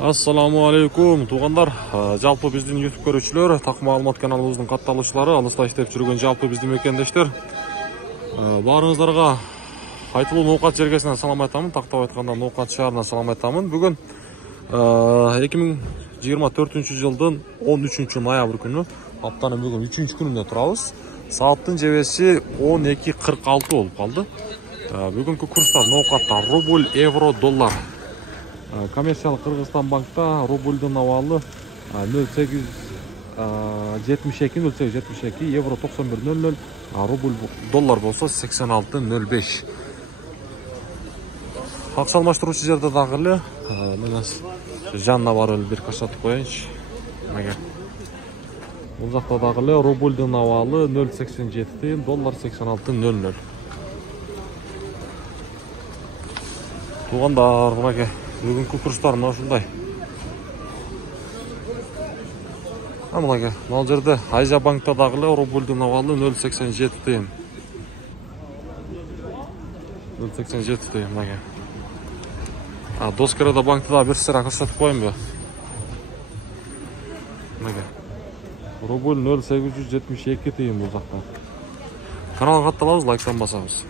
Ассаламу алейкум, туғандар. Жалпы біздің YouTube көрүүчүлөр, так маалымат каналыбыздын катталуучулары, алыста иштеп жүргөн жалпы биздин мекендештер. Баарыңыздарга айтылуу Ноокат жергесинен салам айтамын, тактап айтканда Ноокат шаарынан салам айтамын. Бүгүн 2024 жылдын 13 ноябрь күнү, аптанын бүгүн 3-күнүндө турабыз. Сааттын жебеси 12:46 болуп калды. Бүгүнкү курстар Ноокатта рубль, евро, доллар. Коммерциялык Кыргызстан банкта рубльдун абалы 0,872, евро 91,00, рубль доллар болсо 86,05. Акча алмаштыруучу жерде дагы эле жанына барып эле бир көрсөтүп коеюнчу. Бул жакта дагы эле рубльдун абалы 0,87, доллар 86,00. Туугандар, мынакей бүгүнкү курстар мына ушундай. Мынакей, мына жерде Азия банкта дагы эле рубльдун абалы 0,87 тыйын. 0,87 тыйын, мынакей. Доскерада банкта да бир сыра көрсөтүп коеюнбу? Мынакей. Рубль 0,872 тыйын бул жакта. Каналга катталабыз, лайктан басабыз.